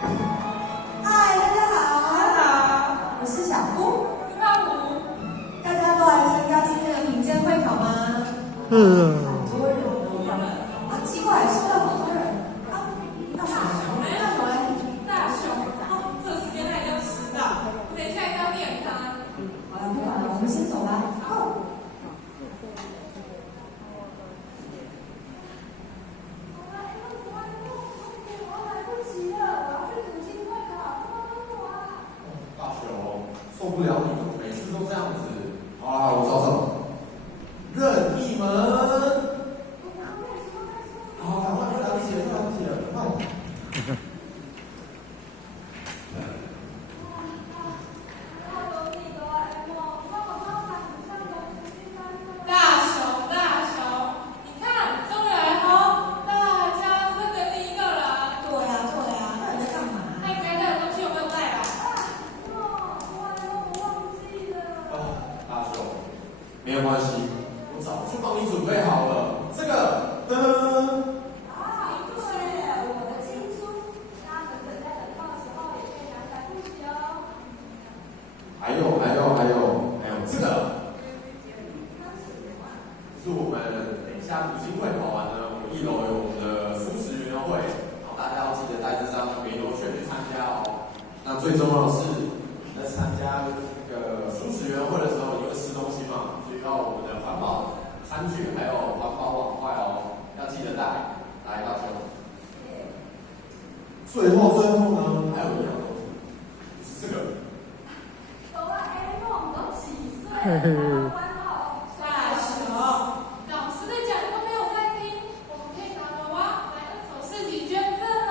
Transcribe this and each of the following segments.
嗨，大家好，大家好，我是小夫。跳舞。大家都来参加今天的评鉴会考吗？是啊。很多人都要啊，奇怪，说到好多人啊，大熊嘞，大熊，哦，这时间他一定要迟到，等一下一定要练他。好了，不管了，我们先走吧。哦。大雄，受不了你，怎么每次都这样子？好啦，我找找。任意门。好，赶快，来不及了，来不及了，快！大熊，大熊，你看，终于来吼，大家分给第一个人。对呀，对呀，那你在干嘛？那你该带的东西有没有带啊？大雄，没有关系，我早就帮你准备好了。这个，噔。还有这个，是我们等一下读经会考完呢，我们1楼有我们的素食园游会，然后大家要记得带这张园游券去参加哦。那最重要的是，你在参加这个素食园游会的时候，你会吃东西嘛，所以要我们的环保餐具还有环保碗筷哦，要记得带。来，大雄。最后呢，还有一样东西，是这个。嘿嘿。大熊，老师的讲都没有在听，我们可以打个哇，来二手市集捐赠哦。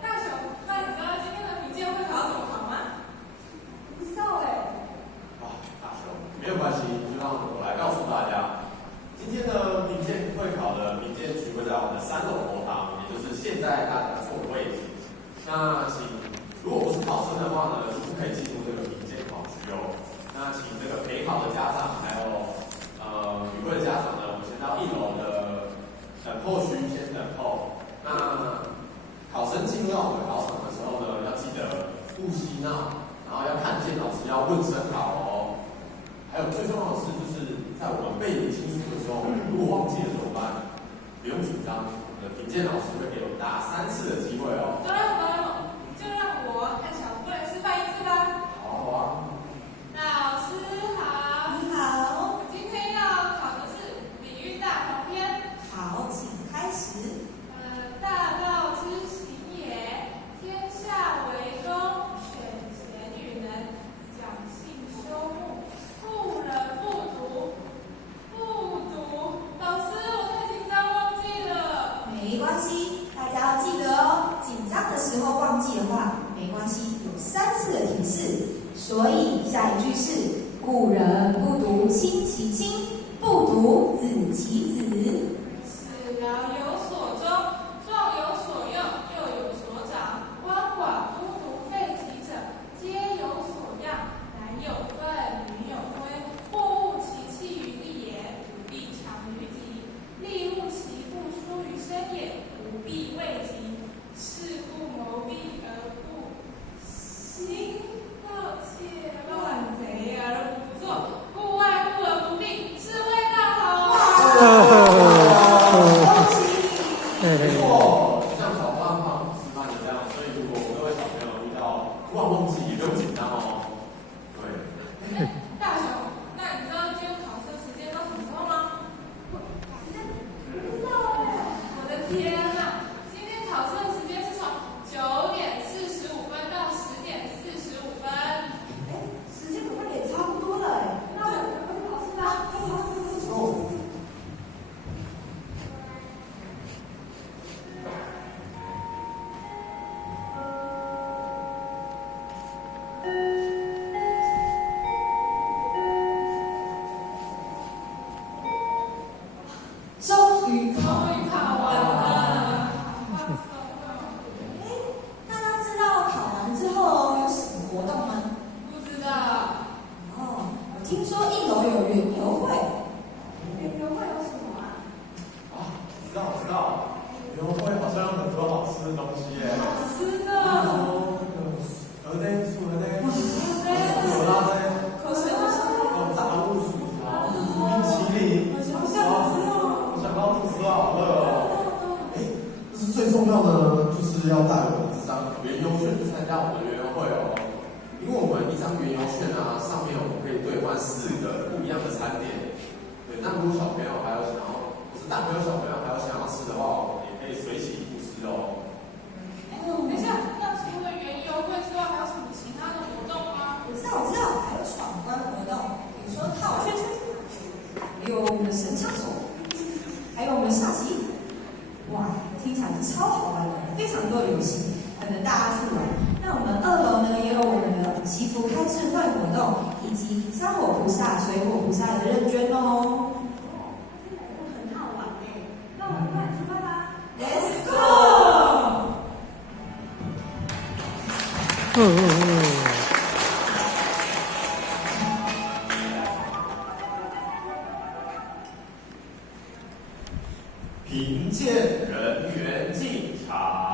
大熊，那你知道今天的评鉴会考怎么考吗？大雄，没有关系，就让我来告诉大家，今天的评鉴会考的评鉴局会在我们的3楼佛堂，也就是现在大家坐的位置。那如果不是考生的话呢，就不可以进入这个评鉴考区哦。那请这个陪考的家长还有与会的家长呢，我们先到1楼的等候区先等候。那考生进入到我们考场的时候呢，要记得不嬉闹，然后要看见老师要问声好哦。还有最重要的是，就是在我们背语清楚的时候，如果忘记了怎么办？不用紧张，我们的评鉴老师会给我们答3次的机会哦。就让我和小夫来示范一次吧。好啊。老师好。你好。我今天要考的是礼运大同篇。好，请开始。大道之行也，天下为公，选贤与能，讲信修睦，不仁不图。老师，我太紧张忘记了。没关系，大家要记得哦。紧张的时候忘记的话，没关系，有3次的提示。所以下一句是：故人不读亲其亲，不读子其子。事劳有所终，壮有所用，幼有所长。鳏寡孤独废疾者，皆有所养。男有分，女有归。货物其器于地也，不必强于己。利物其不出于身也，不必为己。是故谋利而不行，盗窃乱贼而不作，故爱护而不避，是谓大同。恭喜你！没错，就像小胖胖示范的这样，所以如果各位小朋友遇到突然忘记，也不用紧张哦。对。大熊，那你知道今天考试时间到什么时候吗？我的天哪！今天考试的时间是从9点45分到10点45分。时间好像也差不多了哎。那我们快去考试吧。哦。就是要带我们这张园游券去参加我们的园游会哦。因为我们一张园游券啊，上面我们可以兑换4个不一样的餐点。对，那如果小朋友还有想要，不是大朋友小朋友还有想要吃的话，我们也可以随喜布施哦。等一下，那除了园游会之外，还有什么其他的活动吗？我知道，还有闯关活动，比如说套圈圈，还有我们的神枪手，还有我们的下棋。哇，听起来是超好玩的，非常多游戏，等着大家去玩。那我们2楼呢，也有我们的祈福开智慧活动，以及香火菩萨、水火菩萨的认捐哦。很好玩哎，那我们快出发吧 Let's go！评鉴人员进场。